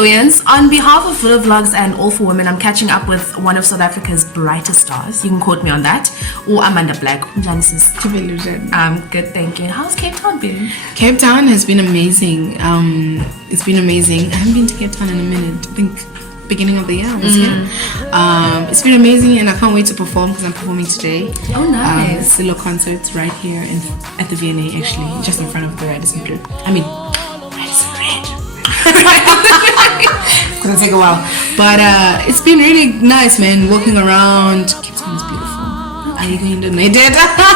Chloeans. On behalf of VULO Vlogs and All for Women, I'm catching up with one of South Africa's brightest stars. You can quote me on that. Or Amanda Black. Genesis. Good, thank you. How's Cape Town been? Cape Town has been amazing. It's been amazing. I haven't been to Cape Town in a minute. I think beginning of the year I was here. It's been amazing, and I can't wait to perform because I'm performing today. Oh, nice. Solo concerts right here at the VNA, actually, just in front of the Radisson Blue. Radisson Red. It's gonna take a while, but it's been really nice, man. Walking around, Cape Town is beautiful. Are you going to need it?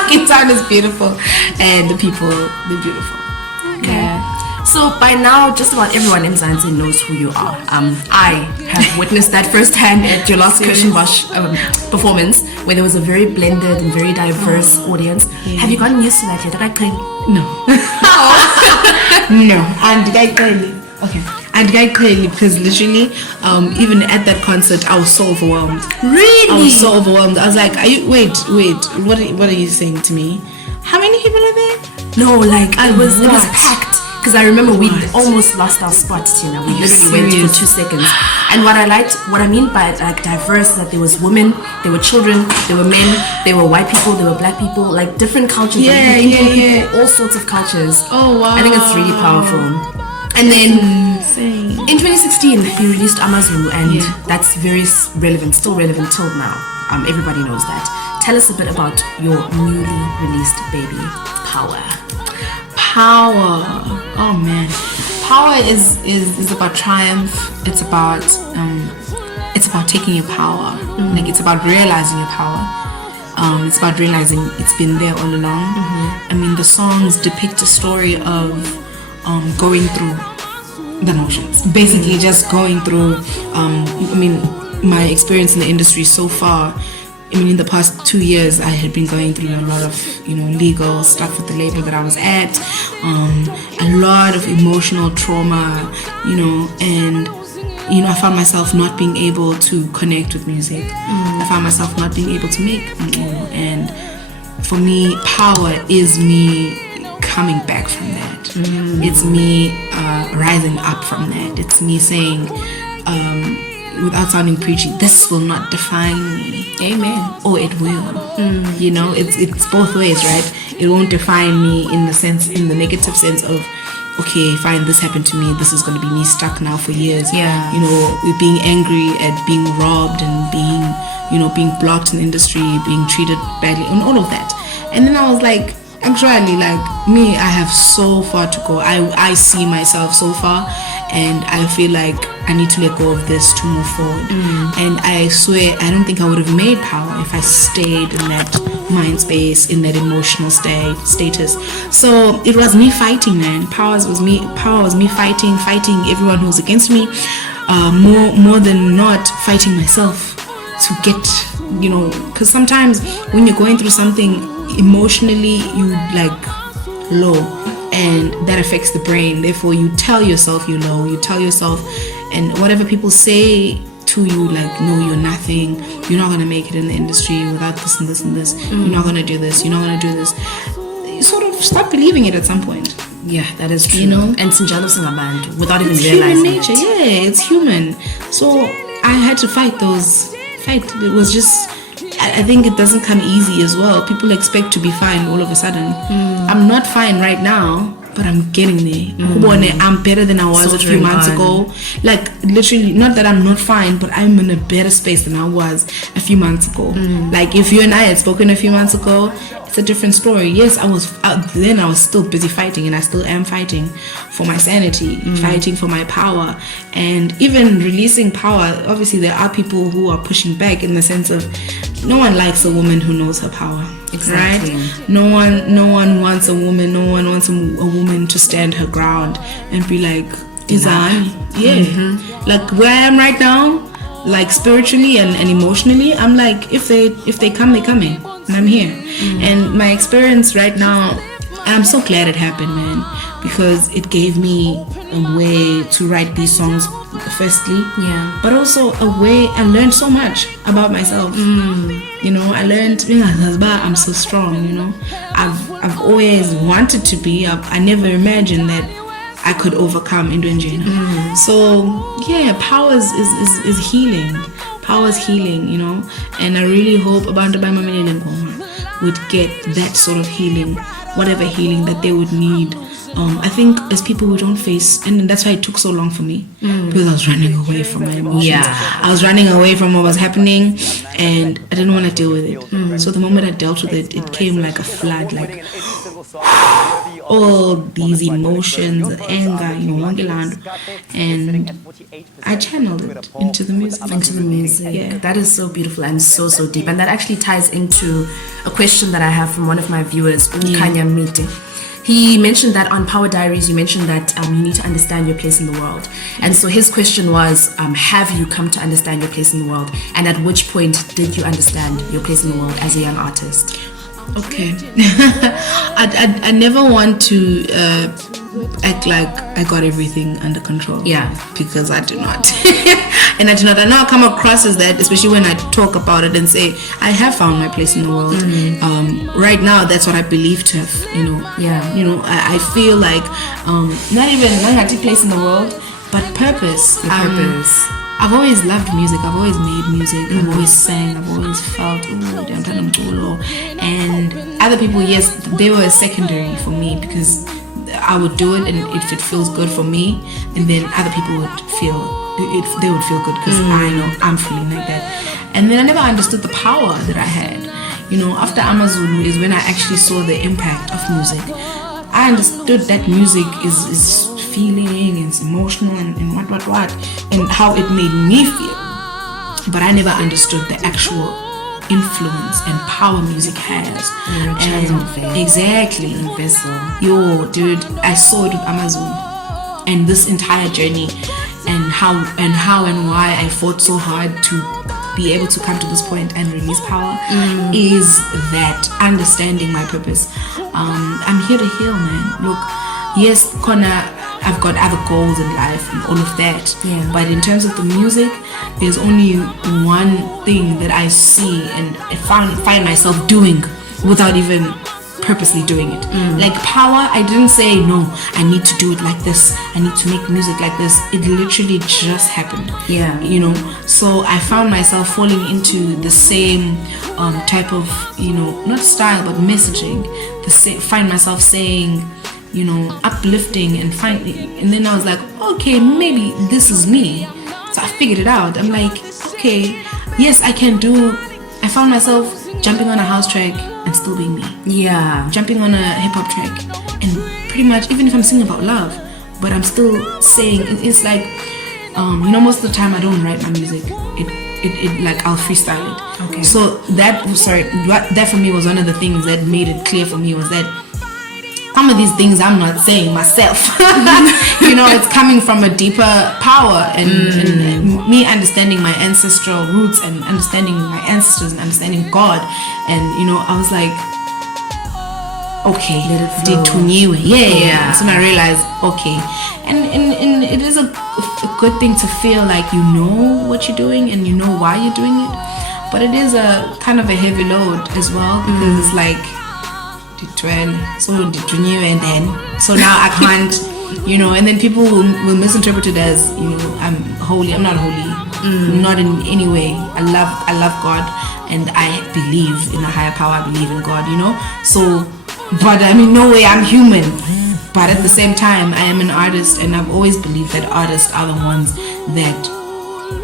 Cape Town is beautiful, and the people, they're beautiful. Okay. Yeah. So by now, just about everyone in Mzansi knows who you are. I have witnessed that firsthand at your last Kirchenbosch performance, where there was a very blended and very diverse audience. Yeah. Have you gotten used to that yet? No. No. And clearly, because literally, even at that concert, I was so overwhelmed. Really? I was so overwhelmed. I was like, wait, what are you saying to me? How many people are there? No, it was packed. Because I remember we almost lost our spot, Tina. We literally went for 2 seconds. And what I mean by diverse is that there was women, there were children, there were men, there were white people, there were black people, different cultures, people, all sorts of cultures. Oh wow! I think it's really powerful. And then in 2016, you released Amazulu, and that's very relevant, still relevant till now. Everybody knows that. Tell us a bit about your newly released baby, Power. Oh man, power is about triumph. It's about taking your power. It's about realizing your power. It's about realizing it's been there all along. The songs depict a story of going through the motions, basically just going through. My experience in the industry so far. In the past 2 years, I had been going through a lot of, legal stuff with the label that I was at, a lot of emotional trauma, and, I found myself not being able to connect with music. I found myself not being able to make, and for me, power is me coming back from that. It's me rising up from that. It's me saying, without sounding preachy, this will not define me. Amen. Or it will. It's both ways, right? It won't define me in the negative sense of, okay, fine, this happened to me, this is going to be me stuck now for years. Yeah. With being angry at being robbed and being blocked in the industry, being treated badly, and all of that. And then I was like, actually, me, I have so far to go. I see myself so far, and I feel like I need to let go of this to move forward. And I swear, I don't think I would have made Power if I stayed in that mind space, in that emotional status. So it was me fighting, man. Power was me fighting everyone who was against me, more than not fighting myself to get, because sometimes when you're going through something emotionally, you low, and that affects the brain. Therefore, you tell yourself you're low, and whatever people say to you, no, you're nothing, you're not gonna make it in the industry without this and this and this, you're not gonna do this, you sort of stop believing it at some point. Yeah, that is true. And sinjalo singaband, without even realizing human nature. Yeah, it's human. So I had to fight. It was just, I think it doesn't come easy as well. People expect to be fine all of a sudden. I'm not fine right now, but I'm getting there. I'm better than I was a few months ago. Literally, not that I'm not fine, but I'm in a better space than I was a few months ago. If you and I had spoken a few months ago, it's a different story. Yes, I was still busy fighting, and I still am fighting for my sanity, fighting for my power, and even releasing Power. Obviously, there are people who are pushing back in the sense of no one likes a woman who knows her power. Exactly. Right? No one wants a woman. No one wants a woman to stand her ground and be like, Izani. Yeah. Where I am right now, spiritually and emotionally, I'm if they come, they come in. And I'm here. And my experience right now, I'm so glad it happened, man, because it gave me a way to write these songs, firstly, but also a way I learned so much about myself. I learned I'm so strong. I've always wanted to be. I never imagined that I could overcome into njena. So yeah, power is healing. Power is healing, you know, and I really hope abantu bamamelele ngoma would get that sort of healing, whatever healing that they would need. I think as people we don't face, and that's why it took so long for me, because I was running away from my emotions. I was running away from what was happening, and I didn't want to deal with it. So the moment I dealt with it, it came like a flood, like all these emotions, anger, you know, and I channeled it into the music. Yeah, that is so beautiful and so deep, and that actually ties into a question that I have from one of my viewers, Kanya Miti. He mentioned that on Power Diaries, you mentioned that you need to understand your place in the world. And so his question was, have you come to understand your place in the world? And at which point did you understand your place in the world as a young artist? Okay. I never want to act like I got everything under control. Yeah. Because I do not. And I do not. I now come across as that, especially when I talk about it and say, I have found my place in the world. Right now, that's what I believe to have, you know. Yeah. You know, I feel like, not even a place in the world, but purpose. Purpose. I've always loved music. I've always made music. I've always sang. I've always felt, and other people, yes, they were secondary for me because I would do it, and if it feels good for me, and then other people would feel they would feel good because I know I'm feeling like that. And then I never understood the power that I had. You know, after Amazulu is when I actually saw the impact of music. I understood that music is feeling, and it's emotional, and what, and how it made me feel. But I never understood the actual influence and power music has. Exactly. Yo, dude, I saw it with Amazon and this entire journey, and how and why I fought so hard to be able to come to this point and release power is that understanding my purpose. I'm here to heal, man. Look, yes, Connor, I've got other goals in life and all of that. Yeah. But in terms of the music, there's only one thing that I see and I find myself doing without even purposely doing it. Like power, I didn't say, no, I need to do it like this. I need to make music like this. It literally just happened. Yeah. You know, so I found myself falling into the same type of, you know, not style, but messaging. Find myself saying, you know, uplifting and then I was like, okay, maybe this is me. So I figured it out. I'm like, okay, yes, I found myself jumping on a house track and still being me. Yeah. Jumping on a hip-hop track and pretty much, even if I'm singing about love, but I'm still saying, it's like, you know, most of the time I don't write my music. It like, I'll freestyle it. Okay. So that for me was one of the things that made it clear for me, was that some of these things I'm not saying myself. You know, it's coming from a deeper power, and me understanding my ancestral roots and understanding my ancestors and understanding God. And you know, I was like, okay, yeah. So I realized, okay, and it is a good thing to feel like you know what you're doing and you know why you're doing it, but it is a kind of a heavy load as well, because it's like, so did you knew, and then so now I can't, you know, and then people will misinterpret it as, you know, I'm holy. I'm not holy, not in any way. I love God, and I believe in a higher power. I believe in God, you know. So, but I mean, no way I'm human. But at the same time, I am an artist, and I've always believed that artists are the ones that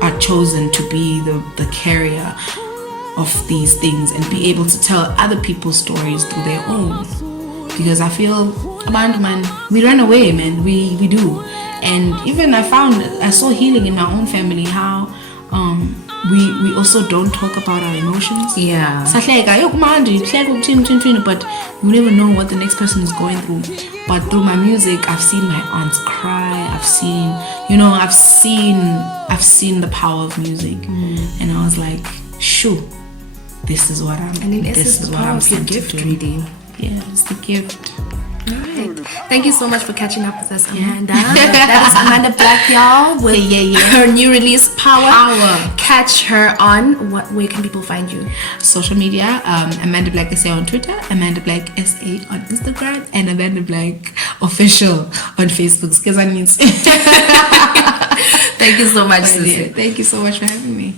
are chosen to be the carrier of these things and be able to tell other people's stories through their own. Because I feel, man, we run away, man. We do. And even I saw healing in my own family, how we also don't talk about our emotions. Yeah. But you never know what the next person is going through. But through my music, I've seen my aunts cry. I've seen the power of music. And I was like, shoo, this is what I'm. And this is what I'm sent to gift, do. really. Yeah, it's the gift. Alright. Thank you so much for catching up with us, Amanda. That is Amanda Black, y'all, with her new release, Power. Catch her on where can people find you? Social media, Amanda Black SA on Twitter, Amanda Black SA on Instagram, and Amanda Black official on Facebook. Because I mean, Thank you so much, yeah, Sissy. thank you so much for having me.